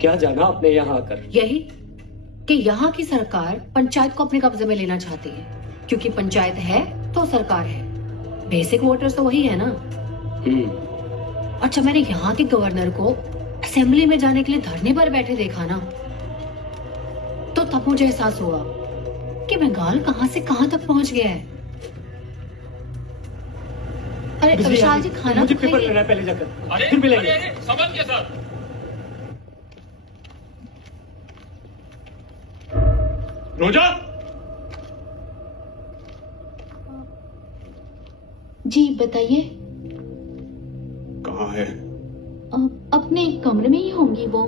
क्या जाना आपने यहाँ आकर? यही कि यहाँ की सरकार पंचायत को अपने कब्जे में लेना चाहती है, क्योंकि पंचायत है तो सरकार है। बेसिक वोटर्स तो वही है ना। और जब मैंने यहाँ के गवर्नर को असेंबली में जाने के लिए धरने पर बैठे देखा ना, तो तब मुझे एहसास हुआ कि बंगाल कहाँ से कहाँ तक पहुँच गया है। अरे विशाल जी, खाना मुझे तो पेपर खाइए। लेना है पहले जाकर, अरे फिर मिलेंगे। अरे समझ के साथ रोजा। जी बताइए। कहाँ है? अपने कमरे में ही होंगी वो।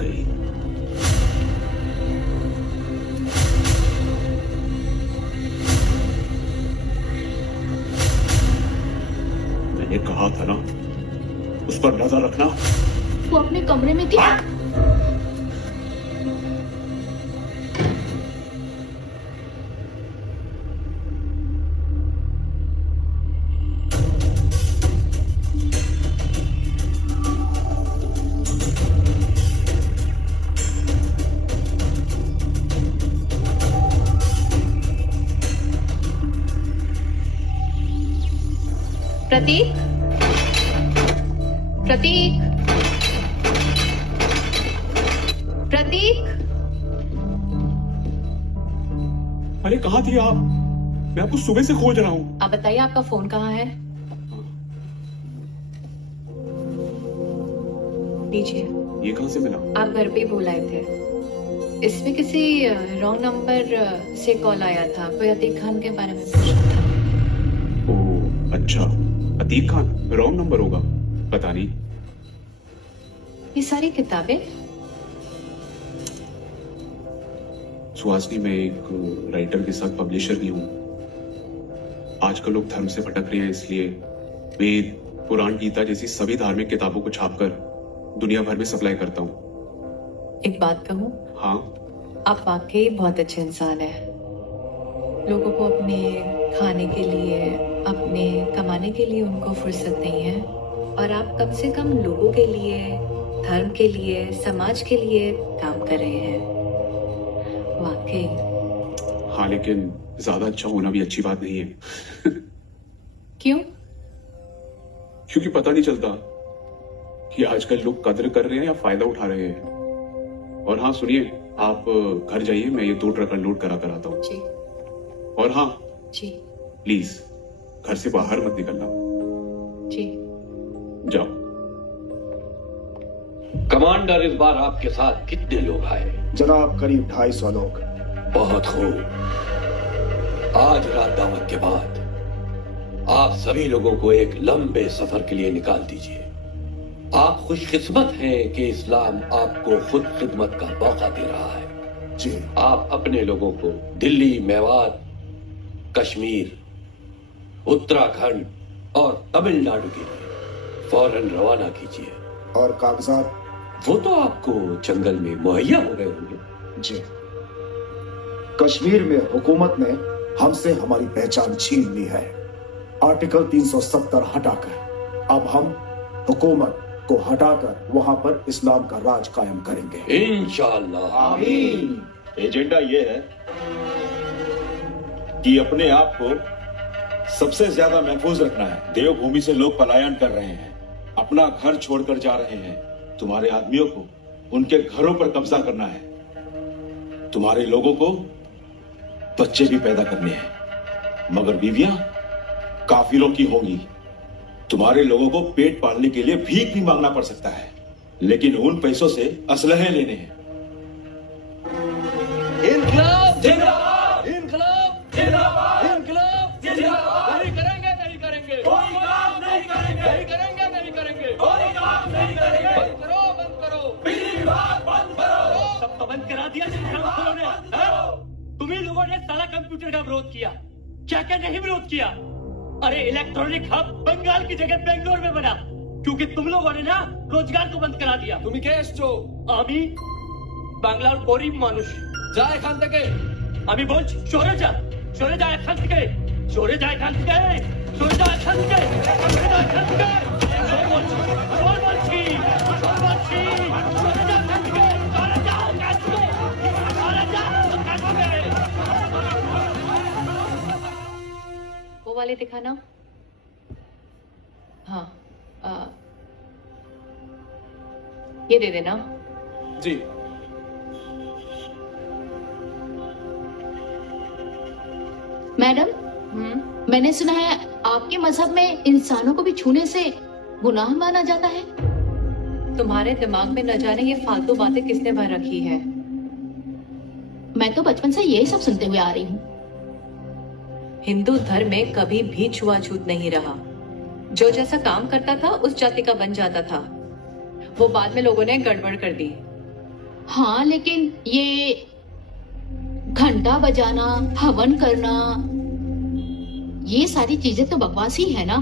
गई। मैंने कहा था ना, उस पर नजर रखना। वो अपने कमरे में थी। प्रतीक, प्रतीक, प्रतीक। अरे कहाँ थी आप? मैं आपको सुबह से खोज रहा हूँ। आप बताइए, आपका फोन कहाँ है? लीजिए। ये कहाँ से मिला? आप घर पे ही भूल आए थे। इसमें किसी रॉन्ग नंबर से कॉल आया था, कोई अतीक खान के बारे में पूछ रहा था। ओह अच्छा, अतीक खान। रॉन्ग नंबर होगा, पता नहीं। ये सारी किताबें? सुहासिनी, मैं एक राइटर के साथ पब्लिशर भी हूँ। आजकल लोग धर्म से भटक रहे हैं, इसलिए वेद, पुराण, गीता जैसी सभी धार्मिक किताबों को छापकर दुनिया भर में सप्लाई करता हूँ। एक बात कहूँ, हाँ? आप वाकई बहुत अच्छे इंसान हैं। लोगों को अपने खाने के लिए, अपने कमाने के लिए उनको फुर्सत नहीं है, और आप कम से कम लोगों के लिए, धर्म के लिए, समाज के लिए काम कर रहे हैं। वाकई। हाँ, लेकिन ज्यादा अच्छा होना भी अच्छी बात नहीं है। क्यों? क्योंकि पता नहीं चलता कि आजकल लोग कद्र कर रहे हैं या फायदा उठा रहे हैं। और हाँ सुनिए, आप घर जाइए, मैं ये 2 ट्रक अनलोड करा कर आता हूँ। जी और हाँ जी प्लीज घर से बाहर मत निकलना। जी। जाओ। कमांडर, इस बार आपके साथ कितने लोग आए? जनाब करीब 250 लोग। बहुत खूब। आज रात दावत के बाद आप सभी लोगों को एक लंबे सफर के लिए निकाल दीजिए। आप खुशकिस्मत हैं कि इस्लाम आपको खुद खिदमत का मौका दे रहा है। जी। आप अपने लोगों को दिल्ली, मेवात, कश्मीर, उत्तराखंड और तमिलनाडु के लिए फौरन रवाना कीजिए। और कागजात? वो तो आपको जंगल में मुहैया हो गए होंगे। जी। कश्मीर में हुकूमत ने हमसे हमारी पहचान छीन ली है। आर्टिकल 370 हटाकर अब हम हुकूमत को हटाकर वहां पर इस्लाम का राज कायम करेंगे, इंशाअल्लाह। आमीन। एजेंडा ये है कि अपने आप को सबसे ज्यादा महफूज रखना है। देवभूमि से लोग पलायन कर रहे हैं, अपना घर छोड़कर जा रहे हैं। तुम्हारे आदमियों को उनके घरों पर कब्जा करना है। तुम्हारे लोगों को बच्चे भी पैदा करने हैं, मगर बीवियां काफिरों की होंगी। तुम्हारे लोगों को पेट पालने के लिए भीख भी मांगना पड़ सकता है, लेकिन उन पैसों से असलहे लेने हैं। इनकलाब जिंदाबाद, इनकलाब जिंदाबाद, इनकलाब जिंदाबाद। नहीं करेंगे, नहीं करेंगे, कोई काम नहीं करेंगे, नहीं करेंगे, नहीं करेंगे, कोई काम नहीं करेंगे। बंद करो, बंद करो, बिजली विभाग बंद करो। सब तो बंद करा दिया लोगों ने। तुम्ही लोगों ने सारा कंप्यूटर का विरोध किया, क्या क्या नहीं विरोध किया? अरे इलेक्ट्रॉनिक हब बंगाल की जगह बेंगलोर में बना, क्योंकि तुम लोगों ने ना रोजगार को बंद करा दिया। তুমি কে এসছো? আমি বাংলার গরিব মানুষ, যায় এখান থেকে। আমি বলছি সরে যা এখান থেকে, সরে যা এখান থেকে, সরে যা এখান থেকে, সরে যা এখান থেকে, সরে বলছি, সরে বলছি, সরে বলছি, সরে যা এখান থেকে, সরে যা এখান থেকে, সরে যা এখান থেকে। वो वाले दिखाना। हाँ, ये दे देना। जी। मैडम, मैंने सुना है आपके मजहब में इंसानों को भी छूने से गुनाह माना जाता है। तुम्हारे दिमाग में न जाने ये फालतू बातें किसने भर रखी है। मैं तो बचपन से यही सब सुनते हुए आ रही हूँ। हिंदू धर्म में कभी भी छुआछूत नहीं रहा। जो जैसा काम करता था उस जाति का बन जाता था। वो बाद में लोगों ने गड़बड़ कर दी। हाँ, लेकिन ये घंटा बजाना, हवन करना, ये सारी चीजें तो बकवास ही है ना।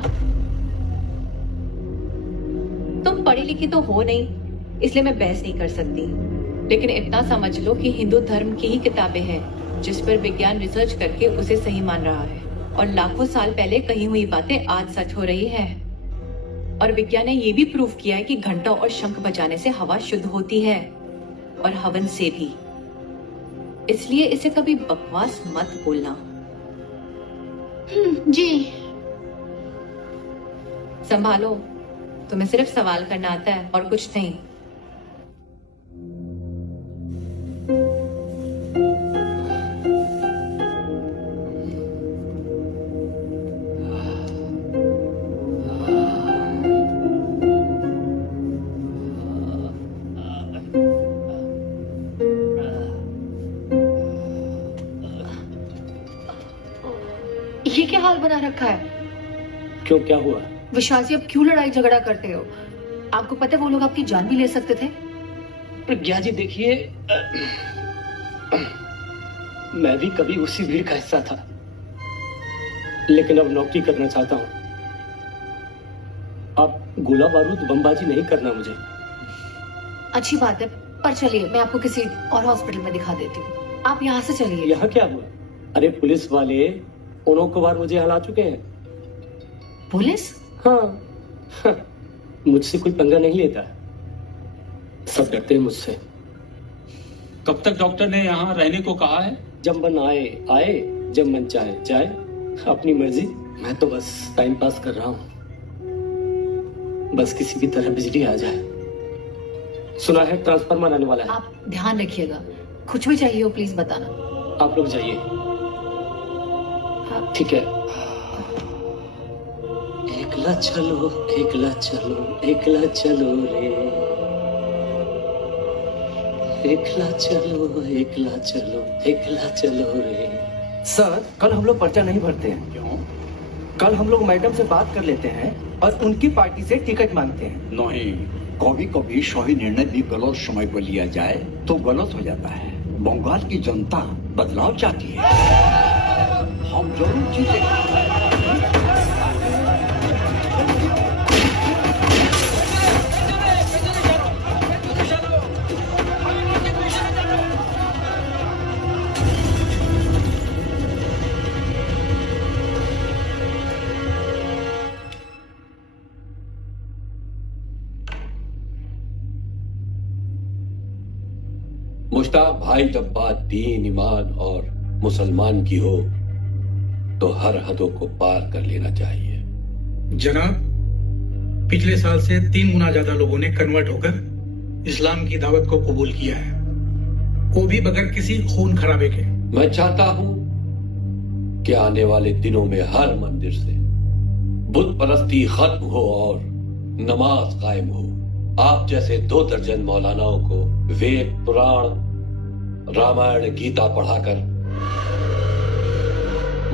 तुम पढ़ी लिखी तो हो नहीं, इसलिए मैं बहस नहीं कर सकती, लेकिन इतना समझ लो कि हिंदू धर्म की ही किताबें हैं जिस पर विज्ञान रिसर्च करके उसे सही मान रहा है, और लाखों साल पहले कही हुई बातें आज सच हो रही है। और विज्ञान ने ये भी प्रूव किया है कि घंटा और शंख बजाने से हवा शुद्ध होती है, और हवन से भी। इसलिए इसे कभी बकवास मत बोलना। जी। संभालो, तुम्हें सिर्फ सवाल करना आता है और कुछ नहीं। ये क्या हाल बना रखा है? क्यों, क्या हुआ? विशाल जी, अब क्यों लड़ाई झगड़ा करते हो? आपको पता है वो लोग आपकी जान भी ले सकते थे। प्रज्ञा जी देखिए, मैं भी कभी उसी भीड़ का हिस्सा था, लेकिन अब नौकरी करना चाहता हूँ। अब गोला बारूद बमबाजी नहीं करना मुझे। अच्छी बात है, पर चलिए मैं आपको किसी और हॉस्पिटल में दिखा देती हूँ। आप यहाँ से चलिए। यहाँ क्या हुआ? अरे पुलिस वाले उन्हों को बार मुझे हला चुके हैं। पुलिस? हाँ, मुझसे कोई पंगा नहीं लेता, सब डरते हैं मुझसे। कब तक डॉक्टर ने यहाँ रहने को कहा है? जब मन आए आए, जब मन चाहे जाए, अपनी मर्जी। मैं तो बस टाइम पास कर रहा हूँ, बस किसी भी तरह बिजली आ जाए। सुना है ट्रांसफार्मर आने वाला है। आप ध्यान रखिएगा, कुछ भी चाहिए हो प्लीज बताना। आप लोग जाइए। ठीक है। एकला चलो, एकला चलो, एकला चलो रे, एकला चलो, एकला चलो, एकला चलो रे। सर, कल हम लोग पर्चा नहीं भरते हैं। क्यों? कल हम लोग मैडम से बात कर लेते हैं और उनकी पार्टी से टिकट मांगते हैं। नहीं, कभी कभी सही निर्णय भी गलत समय पर लिया जाए तो गलत हो जाता है। बंगाल की जनता बदलाव चाहती है, हम जरूर जीतेंगे। मुश्ताक भाई, जब बात दीन, ईमान और मुसलमान की हो तो हर हदों को पार कर लेना चाहिए। जनाब, पिछले साल से 3 गुना ज्यादा लोगों ने कन्वर्ट होकर इस्लाम की दावत को कबूल किया है, वो भी बगैर किसी खून खराबे के। मैं चाहता हूं कि आने वाले दिनों में हर मंदिर से बुत परस्ती खत्म हो और नमाज कायम हो। आप जैसे 2 दर्जन मौलानाओं को वेद, पुराण, रामायण, गीता पढ़ाकर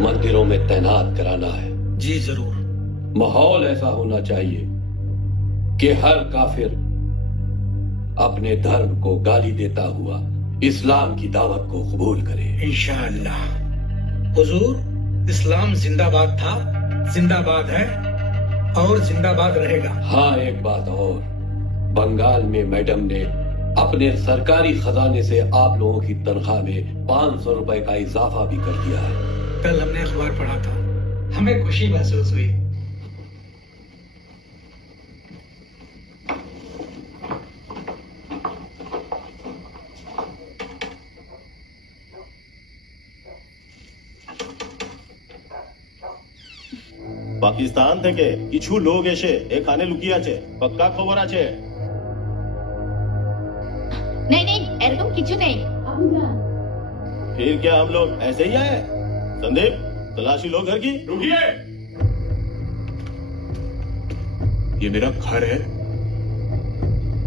मंदिरों में तैनात कराना है। जी जरूर। माहौल ऐसा होना चाहिए कि हर काफिर अपने धर्म को गाली देता हुआ इस्लाम की दावत को कबूल करे। इंशाअल्लाह। हुजूर, इस्लाम जिंदाबाद था, जिंदाबाद है और जिंदाबाद रहेगा। हाँ, एक बात और, बंगाल में मैडम ने अपने सरकारी खजाने से आप लोगों की तनख्वाह में 500 रुपए का इजाफा भी कर दिया है। कल हमने अखबार पढ़ा था, हमें खुशी महसूस हुई। পাকিস্তান থেকে কিছু লোক এসে এখানে লুকিয়ে আছে, পাক্কা খবর আছে। नहीं नहीं एरकम किचु नहीं। फिर क्या हम लोग ऐसे ही आए? संदीप, तलाशी लो घर की। रुकिए, ये मेरा घर है,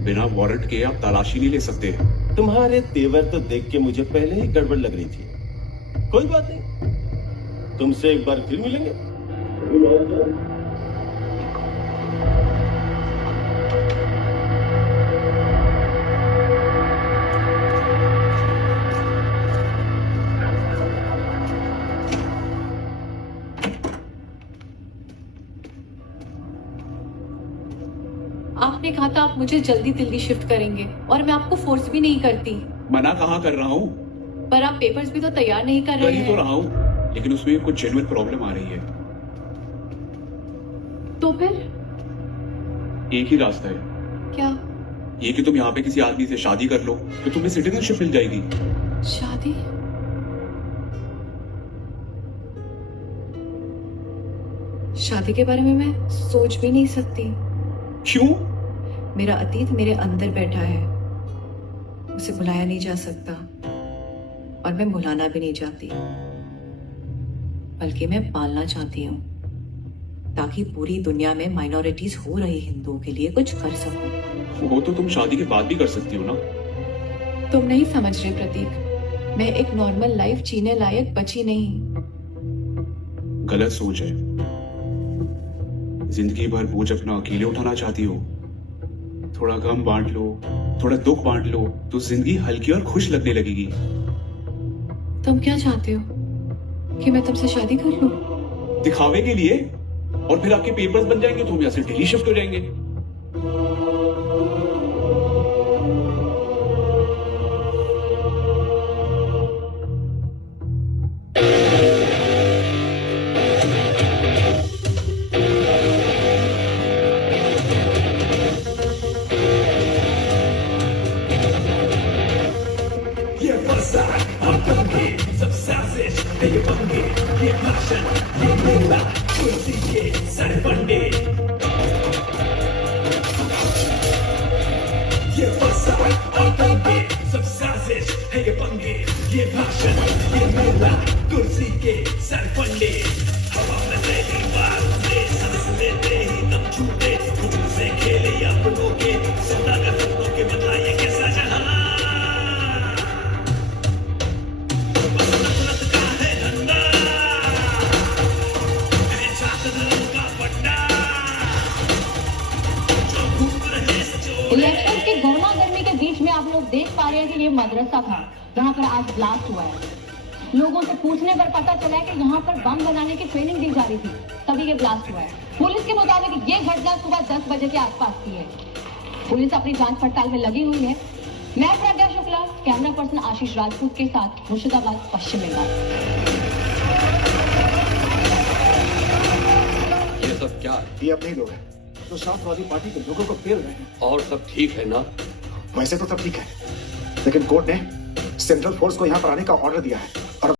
बिना वारंट के आप तलाशी नहीं ले सकते। तुम्हारे तेवर तो देख के मुझे पहले ही गड़बड़ लग रही थी। कोई बात नहीं, तुमसे एक बार फिर मिलेंगे। आपने कहा था आप मुझे जल्दी दिल्ली शिफ्ट करेंगे और मैं आपको फोर्स भी नहीं करती। मना कहाँ कर रहा हूँ? पर आप पेपर्स भी तो तैयार नहीं कर रहे कर ही तो हैं। रहा हूँ, लेकिन उसमें कुछ जेन्युइन प्रॉब्लम आ रही है। तो फिर एक ही रास्ता है। क्या? ये कि तुम यहाँ पे किसी आदमी से शादी कर लो तो तुम्हें सिटीजनशिप मिल जाएगी। शादी? शादी के बारे में मैं सोच भी नहीं सकती। क्यों? मेरा अतीत मेरे अंदर बैठा है, उसे भुलाया नहीं जा सकता और मैं भुलाना भी नहीं चाहती, बल्कि मैं पालना चाहती हूँ ताकि पूरी दुनिया में माइनॉरिटीज हो रही हिंदुओं के लिए कुछ कर सकूं। वो तो तुम शादी के बाद भी कर सकती हो ना। तुम नहीं समझ रहे प्रतीक, मैं एक नॉर्मल लाइफ जीने लायक बची नहीं। गलत सोच है। जिंदगी भर बोझ अपना अकेले उठाना चाहती हो। थोड़ा गम बांट लो, थोड़ा दुख बांट लो तो जिंदगी हल्की और खुश लगने लगेगी। तुम क्या चाहते हो कि मैं तुमसे शादी कर लूं? दिखावे के लिए, और फिर आपके पेपर्स बन जाएंगे तो हम यहाँ से दिल्ली शिफ्ट हो जाएंगे। इलेक्शन की गर्मा गर्मी के बीच में आप लोग देख पा रहे हैं कि ये मदरसा था जहाँ पर आज ब्लास्ट हुआ है। लोगों से पूछने पर पता चला है कि यहाँ पर बम बनाने की ट्रेनिंग दी जा रही थी, तभी ये ब्लास्ट हुआ है। पुलिस के मुताबिक ये घटना सुबह 10 बजे के आसपास की है। पुलिस अपनी जांच पड़ताल में लगी हुई है। मैं प्रज्ञा शुक्ला, कैमरा पर्सन आशीष राजपूत के साथ मुर्शिदाबाद, पश्चिम बंगाल। ये सब क्या है? ये अपने ही लोग हैं जो साम्यवादी पार्टी के लोगों को पेल रहे हैं। और सब ठीक है ना? वैसे तो सब ठीक है, लेकिन कोर्ट ने सेंट्रल फोर्स को यहाँ पर आने का ऑर्डर दिया है।